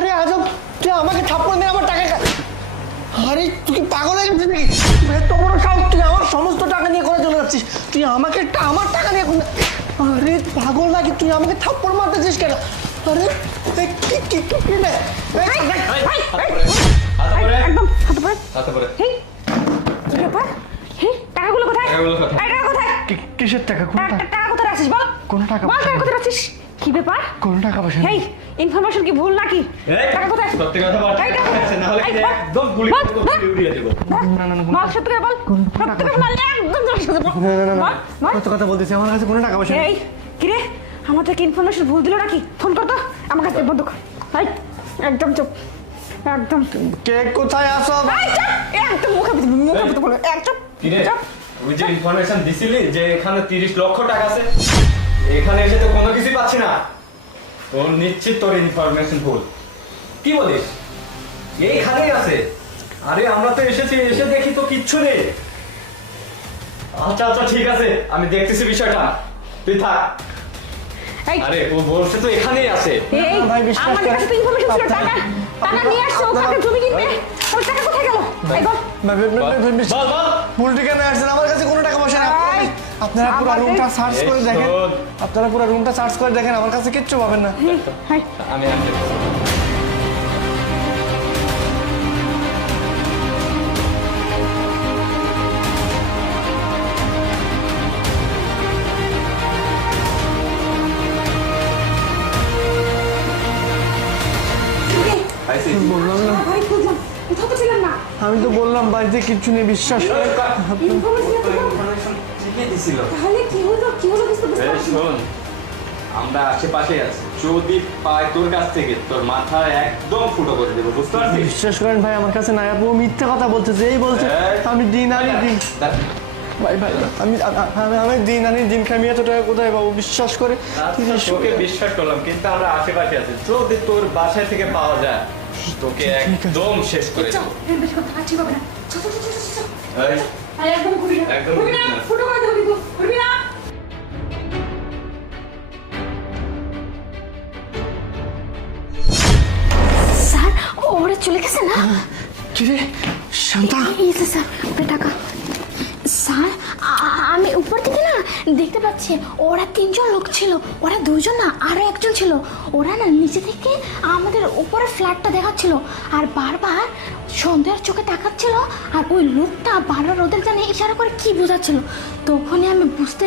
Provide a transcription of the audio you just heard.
আরে আজব, তুই আমাকে থাপ্পড় দিয়ে আমার টাকা আরে তুই কি পাগল হয়ে গেছিস নাকি? এত বড় সাহস, তুই আমার সমস্ত টাকা নিয়ে করে চলে যাচ্ছিস। তুই আমাকে আমার টাকা নিয়ে আরে পাগল নাকি? তুই আমাকে থাপ্পড় মারতেছিস কেন? আরে কি কি কি কি রে? একদম হাতে পড়ে হেই কি ব্যাপার? হেই টাকাগুলো কোথায়? টাকা কোথায়? কিসের টাকা? কোন টাকা? টাকা কোথায় রাখিস বল? কোন টাকা? বল টাকা কোথায় রাখিস? কি ব্যাপার? কোন টাকা পয়সা? হেই ইনফরমেশন কি ভুল নাকি? টাকা কোথায়? সত্যি কথা বল, এই টাকা না হলে কি একদম গুলি উড়িয়ে দেব। না না না বল সত্যি করে বল। সত্যি করে বল একদম সত্যি বল। বল কত কথা বলতেছি, আমার কাছে কোনো টাকা পয়সা নেই। এই কি রে আমাদের কি ইনফরমেশন ভুল দিল নাকি? ফোন কর তো আমার কাছে বন্ধ কর। এই একদম চুপ একদম কে কোথায় আসো? এই চুপ একদম মুখে বল একদম কি রে চুপ। তুই যে ইনফরমেশন দিছিলি যে এখানে 30 লক্ষ টাকা আছে, এখানে এসে তো কোনো কিছুই পাচ্ছি না। তোর নিশ্চিত তোর ইনফরমেশন ভুল। কি বলিস? এইখানেই আছে? আরে আমরা তো এসেছি, এসে দেখি তো কিচ্ছু নেই। আচ্ছা আচ্ছা ঠিক আছে, আমি দেখতেছি বিষয়টা, তুই থাক। এই আরে ও বলছে তো এখানেই আছে। এই ভাই, বিশ্বাস আমাদের করেন। কাছে তো ইনফরমেশন ছিল আপনারা- টাকা নিয়ে আসছে ওখানে জমি কিনবে। ওই টাকা কোথায় গেল? এই বল বল বল। ভুল ঠিকানা আসছেন, আমার কাছে কোনো টাকা পয়সা নেই। এই, আপনারা পুরো আমাদের- রুমটা সার্চ করে দেখেন। শোন। আপনারা পুরো রুমটা সার্চ করে দেখেন, আমার কাছে কিচ্ছু পাবেন না। হাই আমি আসছি। আইসি। বললাম না, ভাই খুঁজলাম কোথাও তো ছিলাম না। আমি তো বললাম বাড়িতে কিচ্ছু নেই, বিশ্বাস করে। ইনফরমেশন ঠিকই দিছিল। তাহলে কি হলো বুঝতে এই পারছি না। শোন, আমরা আশেপাশে আছি, যদি পাই তোর কাছ থেকে তোর মাথা একদম ফুটো করে দেবো, বুঝতে পারছিস? বিশ্বাস করেন ভাই, আমার কাছে নাই। আপু মিথ্যা কথা বলতেছে, এই বলছে আমি দিন আনি দিন। ভাই ভাই আমি দিন আনি দিন খাই, আমি এত টাকা কোথায় পাবো? বিশ্বাস করে। তোকে বিশ্বাস করলাম, কিন্তু আমরা আশেপাশে আছি, যদি তোর বাসায় থেকে পাওয়া যায় তোকে একদম শেষ করে চল দেবো। এর বেশি কথা ঠিক হবে না। চল চল চল চল এই, আরে একদম ঘুরবি না একদম ঘুরবি না ঘুরবি না। ফুটো করে দেবো কিন্তু ঘুরবি না। স্যার ওরা চলে গেছে না? কিরে শান্তা, এই যে স্যার ওটা টাকা স্যার আমি উপর থেকে না দেখতে পাচ্ছি ওরা 3 জন লোক ছিল, ওরা 2 জন না আরো একজন ছিল। ওরা না নিচে থেকে আমাদের উপরে ফ্ল্যাটটা দেখাচ্ছিল আর বারবার সন্ধ্যার চোখে তাকাচ্ছিল। আর ওই লোকটা বারবার ওদের জানে ইশারা করে কি বোঝাচ্ছিল। তখনই আমি বুঝতে